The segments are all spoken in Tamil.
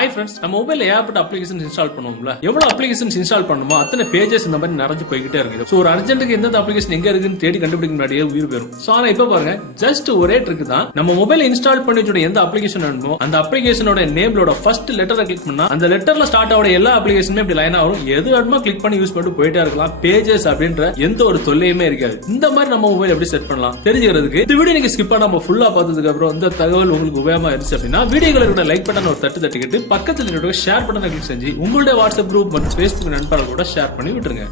ஹாய் ஃப்ரெண்ட்ஸ், நம்ம மொபைல்ல ஏகப்பட்ட அப்ளிகேஷன்ஸ் இன்ஸ்டால் பண்ணுவோம்ல. எவ்வளவு அப்ளிகேஷன்ஸ் இன்ஸ்டால் பண்ணுமோ அத்தனை பேஜஸ் இந்த மாதிரி நிறைஞ்சு போய்கிட்டே இருக்கு. சோ ஒரு அர்ஜென்ட்டுக்கு எந்த அப்ளிகேஷன் எங்க இருக்குன்னு தேடி கண்டுபிடிக்க முன்னாடியே உயிர் போயிடும். சோ ஆனா இப்ப பாருங்க, ஜஸ்ட் ஒரே ட்ரிக் தான். நம்ம மொபைல் இன்ஸ்டால் பண்ணி வச்ச எந்த அப்ளிகேஷன் வேணுமோ அந்த அப்ளிகேஷனோட நேம்லோட ஃபர்ஸ்ட் லெட்டரை கிளிக் பண்ணா அந்த லெட்டர்ல ஸ்டார்ட் ஆகிற எல்லா அப்ளிகேஷனுமே இப்படி லைனா வரும். எது வேணுமோ கிளிக் பண்ணி யூஸ் பண்ணிட்டு போயிட்டே இருக்கலாம். பேஜஸ் அப்படின்ற எந்த ஒரு தொல்லையுமே இருக்காது. இந்த மாதிரி நம்ம மொபைல் எப்படி செட் பண்ணலாம் தெரிஞ்சுக்கிறதுக்கு இந்த வீடியோ நீங்க ஸ்கிப் பண்ணாம ஃபுல்லா பார்த்ததுக்கு அப்புறம் இந்த தகவல் உங்களுக்கு உபயோகமா இருந்துச்சு அப்படின்னா வீடியோக்களோட லைக் பட்டன் ஒரு தட்டு தட்டிக்கிட்டு பக்கத்துல ஷேர் பட்டனை கிளிக் செஞ்சு உங்களுடைய வாட்ஸ்அப் குரூப் மற்றும் Facebook நண்பர்கள் கூட ஷேர் பண்ணி விட்டுருங்க.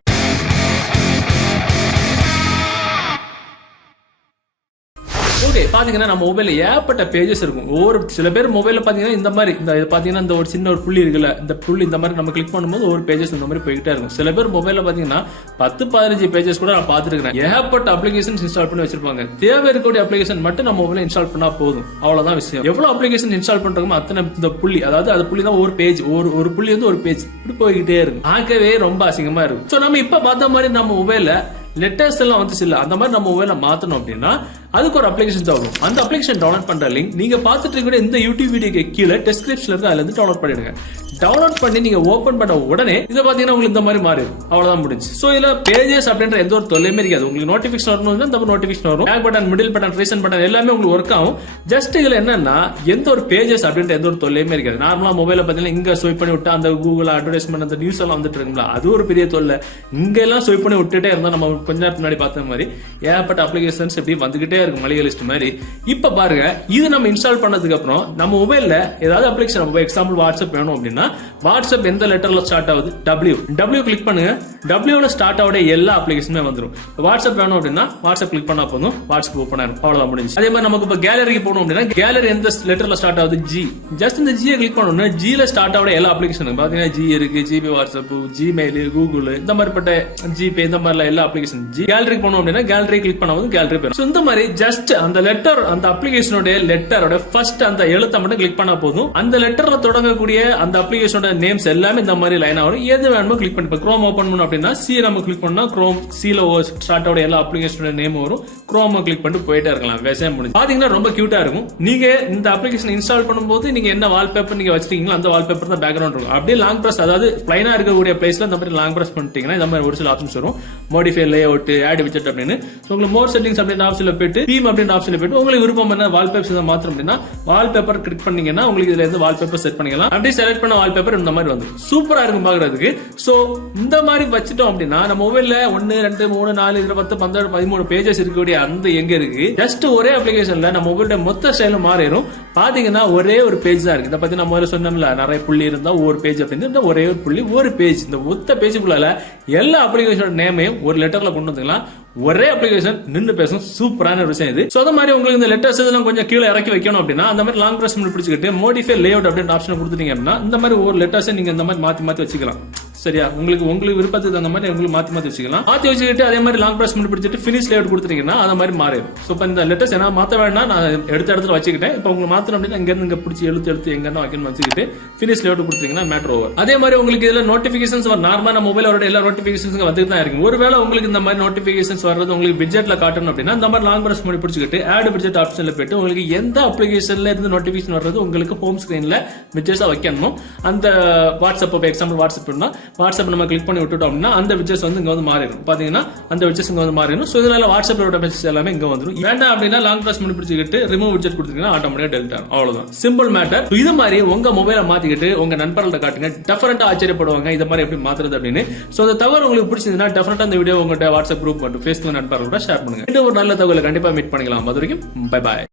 ஓகே, பாத்தீங்கன்னா நம்ம மொபைல்ல ஏகப்பட்ட பேஜஸ் இருக்கும். ஒவ்வொரு சில பேர் மொபைல்ல பாத்தீங்கன்னா இந்த மாதிரி பாத்தீங்கன்னா இந்த ஒரு சின்ன ஒரு புள்ளி இருக்குல்ல, இந்த புள்ளி இந்த மாதிரி நம்ம கிளிக் பண்ணும்போது ஒரு பேஜஸ் இந்த மாதிரி போய்கிட்டே இருக்கும். சில பேர் மொபைல்ல பாத்தீங்கன்னா 10-15 பேஜஸ் கூட நான் பாத்துருக்கேன். ஏகப்பட்ட அப்ளிகேஷன் இன்ஸ்டால் பண்ணி வச்சிருப்பாங்க. தேவை இருக்கக்கூடிய அப்ளிகேஷன் மட்டும் நம்ம மொபைல்ல இன்ஸ்டால் பண்ணா போதும். அவ்வளவுதான் விஷயம். எவ்வளவு அப்ளிகேஷன் இன்ஸ்டால் பண்றோமோ அத்தனை இந்த புள்ளி, அதாவது அது புள்ளி தான் ஒரு பேஜ், ஒரு புள்ளி வந்து ஒரு பேஜ் இப்படி போய்கிட்டே இருக்கும். பார்க்கவே ரொம்ப அசிங்கமா இருக்கும். சோ நம்ம இப்ப பார்த்த மாதிரி நம்ம மொபைல்ல லெட்டர்ஸ் எல்லாம் வந்து இல்ல அந்த மாதிரி நம்ம மொபைல்ல மாத்தணும் அப்படின்னா அதுக்கு ஒரு அப்ளிகேஷன் தேவை. அந்த அப்ளிகேஷன் டவுன்லோட் பண்ற லிங்க் நீங்க பார்த்துட்டு இருக்கிற இந்த யூடியூப் வீடியோக்கு கீழே டிஸ்கிரிப்ஷன்ல இருக்கு, அதுல இருந்து டவுன்லோட் பண்ணிடுங்க. டவுன்லோட் பண்ணி நீங்க ஓபன் பண்ண உடனே இதை பாத்தீங்கன்னா உங்களுக்கு இந்த மாதிரி மாறிடும். அவ்வளவுதான் முடிஞ்சு. சோ இதுல பேஜஸ் அப்படின்ற எந்த ஒரு தொல்லையுமே இருக்காது. உங்களுக்கு நோட்டிபிகேஷன் வரணும், இந்த நோட்டிபிகேஷன் வரும். Back button, middle button, recent button எல்லாமே உங்களுக்கு ஒர்க் ஆகும். ஜஸ்ட் இதுல என்னன்னா எந்த ஒரு பேஜஸ் அப்படின்ற எந்த ஒரு தொல்லையுமே இருக்காது. நார்மலா மொபைல பாத்தீங்கன்னா இங்க ஸ்வைப் பண்ணி விட்டா அந்த கூகுள் அட்வர்டைஸ்மெண்ட் அந்த நியூஸ் எல்லாம் வந்துட்டு இருக்குங்களா, அது ஒரு பெரிய தொல்லை. இங்க எல்லாம் ஸ்வைப் பண்ணி விட்டுட்டே இருந்தா நம்ம கொஞ்ச நேரத்துக்கு முன்னாடி பார்த்த மாதிரி ஏகப்பட்ட அப்ளிகேஷன்ஸ் எப்படி வந்துகிட்டே இருக்கும் மளிகை லிஸ்ட் மாதிரி. இப்ப பாருங்க, இது நம்ம இன்ஸ்டால் பண்ணதுக்கு அப்புறம் நம்ம மொபைல்ல ஏதாவது அப்ளிகேஷன், எக்ஸாம்பிள் வாட்ஸ்அப் வேணும் அப்படின்னா வாட்ஸ்அப் எந்த லெட்டர்ல ஸ்டார்ட் ஆகுது, W கிளிக் பண்ணுங்க. Wல ஸ்டார்ட் ஆகுற எல்லா அப்ளிகேஷனுமே வந்துடும். வாட்ஸ்அப் வேணும் அப்படின்னா வாட்ஸ்அப் கிளிக் பண்ணா போதும், வாட்ஸ்அப் ஓபன் ஆகும். அவ்வளவுதான் முடிஞ்சு. அதே மாதிரி நமக்கு இப்ப கேலரிக்கு போகணும் அப்படின்னா கேலரி எந்த லெட்டர்ல ஸ்டார்ட் ஆகுது, G. ஜஸ்ட் இந்த G கிளிக் பண்ணணும்னா Gல ஸ்டார்ட் ஆகுற எல்லா அப்ளிகேஷனும் பாத்தீங்கன்னா G இருக்கு. ஜிபி, வாட்ஸ்அப், ஜிமெயில், கூகுள், இந்த மாதிரிப்பட்ட ஜிபே, இந்த மாதிரி எல்லா அப்ளிகேஷன். கேலரிக்கு போனோம் அப்படின்னா கேலரி கிளிக் பண்ணும்போது கேலரி போயிடும். இந்த மாதிரி ஜஸ்ட் அந்த லெட்டர், அந்த அப்ளிகேஷனோட லெட்டரோட ஃபர்ஸ்ட் அந்த எழுத்தை மட்டும் கிளிக் பண்ணா போதும். அந்த லெட்டர்ல தொடங்கக்கூடிய அந்த அப்ளிகேஷனோட நேம்ஸ் எல்லாமே இந்த மாதிரி லைன் ஆகும். எது வேணுமோ கிளிக் பண்ணி குரோம் ஓபன் பண்ணணும் அப்படின்னா சி நம்ம கிளிக் பண்ணா குரோம் சில ஸ்டார்ட் ஆகுற எல்லா அப்ளிகேஷனோட நேம் வரும். குரோம் கிளிக் பண்ணிட்டு போயிட்டே இருக்கலாம். விஷயம் முடிஞ்சு. பாத்தீங்கன்னா ரொம்ப கியூட்டா இருக்கும். நீங்க இந்த அப்ளிகேஷன் இன்ஸ்டால் பண்ணும்போது நீங்க என்ன வால்பேப்பர் நீங்க வச்சிருக்கீங்களோ அந்த வால்பேப்பர் தான் பேக்ரவுண்ட் இருக்கும். அப்படியே லாங் பிரஸ், அதாவது பிளைனா இருக்கக்கூடிய பிளேஸ்ல இந்த மாதிரி லாங் பிரஸ் பண்ணிட்டீங்கன்னா இந்த மாதிரி ஒரு சில ஆப்ஷன்ஸ் வரும். மாடிஃபை லேஅவுட், ஆட் விட்ஜெட் அப்படின்னு. உங்களுக்கு மோர் செட்டிங்ஸ் அப்படின்ற ஆப்ஷன்ல போயிட்டு தீம் அப்படின்ற ஆப்ஷன்ல போயிட்டு உங்களுக்கு விருப்பம் என்ன வால்பேப்பர்ஸ் இதை மாத்திரம் அப்படின்னா வால்பேப்பர் கிளிக் பண்ணீங்கன்னா உங்களுக்கு இதுல இருந்து வால்பேப்பர் செட் பண்ணிக்கலாம். அப்படியே செலக்ட் பண்ண வால்பேப்பர் இந்த மாதிரி வந்து சூப்பரா இருக்கும் பாக்குறதுக்கு. சோ இந்த மாதிரி வச்சுட்டோம் அப்படின்னா நம்ம மொபைல்ல 1, 2, 3, 4, 10, 12, 13 பேஜஸ் இருக்கக்கூடிய அந்த எங்க இருக்கு, ஜஸ்ட் ஒரே அப்ளிகேஷன்ல நம்ம மொபைலோட மொத்த ஸ்டைலும் மாறிடும். பாத்தீங்கன்னா ஒரே ஒரு பேஜ் தான் இருக்கு. இதை பத்தி நம்ம முதல்ல சொன்னோம்ல, நிறைய புள்ளி இருந்தா ஒரு பேஜ் அப்படின்னு, ஒரே ஒரு புள்ளி ஒரு பேஜ். இந்த மொத்த பேஜுக்குள்ள எல்லா அப்ளிகேஷனோட நேமையும் ஒரு லெட்டர்ல கொண்டு வந்துக்கலாம். ஒரே அப்ளிகேஷன் நின்று பேசும். சூப்பரான ஒரு விஷயம் இது. சோ அந்த மாதிரி உங்களுக்கு இந்த லெட்டர்ஸ் இதெல்லாம் கொஞ்சம் கீழே இறக்கி வைக்கணும் அப்படின்னா அந்த மாதிரி லாங் பிரஸ் பிடிச்சிக்கிட்டு மோடிஃபை லேஅவுட் அப்படின்ற ஆப்ஷன் கொடுத்துட்டீங்க அப்படின்னா இந்த மாதிரி ஒரு லெட்டர்ஸை நீங்க இந்த மாதிரி மாத்தி வச்சுக்கலாம். சரியா, உங்களுக்கு விருப்பத்துக்கு அந்த மாதிரி உங்களுக்கு மாத்தி வச்சுக்கலாம். மாத்தி வச்சுக்கிட்டு அதே மாதிரி லாங் பிரஸ் பிடிச்சிட்டு ஃபினிஷ் லேஅவுட் கொடுத்துட்டீங்கன்னா அந்த மாதிரி மாறிடும். சோ இப்ப இந்த லெட்டர்ஸ் என்ன மாத்த வேண்டாம், நான் எடுத்த இடத்துல வச்சுக்கிட்டேன். இப்ப உங்களுக்கு மாத்தணும் அப்படின்னா இங்க இருந்து பிடிச்சி எழுத்து எங்க வைக்கணும் வச்சுக்கிட்டு ஃபினிஷ் லேஅவுட் கொடுத்தீங்கன்னா மேட்டர் ஓவர். அதே மாதிரி உங்களுக்கு இதுல நோட்டிபிகேஷன்ஸ் நார்மலா நம்ம மொபைலோட எல்லா நோட்டிபிகேஷன்ஸ் வந்துட்டு தான் இருக்கு. ஒருவேளை உங்களுக்கு இந்த மாதிரி நோட்டிபிகேஷன்ஸ் வர்றது உங்களுக்கு விட்ஜெட்ல காட்டணும் அப்படின்னா இந்த மாதிரி லாங் பிரஸ் பிடிச்சிக்கிட்டு ஆட் விட்ஜெட் ஆப்ஷன்ல போயிட்டு உங்களுக்கு எந்த அப்ளிகேஷன்ல இருந்து நோட்டிபிகேஷன் வர்றது உங்களுக்கு ஹோம் ஸ்கிரீன்ல விட்ஜெட்ஸா வைக்கணும். அந்த வாட்ஸ்அப் எக்ஸாம்பிள் வாட்ஸ்அப் நம்ம கிளிக் பண்ணி விட்டுட்டோம் அப்படின்னா அந்த விட்ஜெட்ஸ் வந்து இங்க வந்து மாறிடும். பாத்தீங்கன்னா அந்த விட்ஜெட்ஸ் இங்க வந்து மாறிடும். சோ இதனால வாட்ஸ்அப்ல மெசேஜ் எல்லாமே இங்க வந்துடும். வேண்டாம் அப்படின்னா லாங் பிரஸ் பிடிச்சிக்கிட்டு ரிமூவ் விட்ஜெட் கொடுத்தீங்கன்னா ஆட்டோமேட்டிக்கா டெலிட் ஆகும். அவ்வளவுதான், சிம்பிள் மேட்டர். இது மாதிரி உங்க மொபைலை மாத்திக்கிட்டு உங்க நண்பர்கள்ட்ட காட்டுங்க. டெஃபரெண்டா ஆச்சரியப்படுவாங்க இது மாதிரி எப்படி மாத்துறது அப்படின்னு. சோ அந்த தகவல் உங்களுக்கு பிடிச்சிருந்தா டெஃபரெண்டா இந்த வீடியோ உங்கள்கிட்ட வாட்ஸ்அப் குரூப் மற்றும் Facebook நண்பர்களோட ஷேர் பண்ணுங்க. ஒரு நல்ல தகவலை கண்டிப்பா மீட் பண்ணிக்கலாம். அது வரைக்கும் பை பாய்.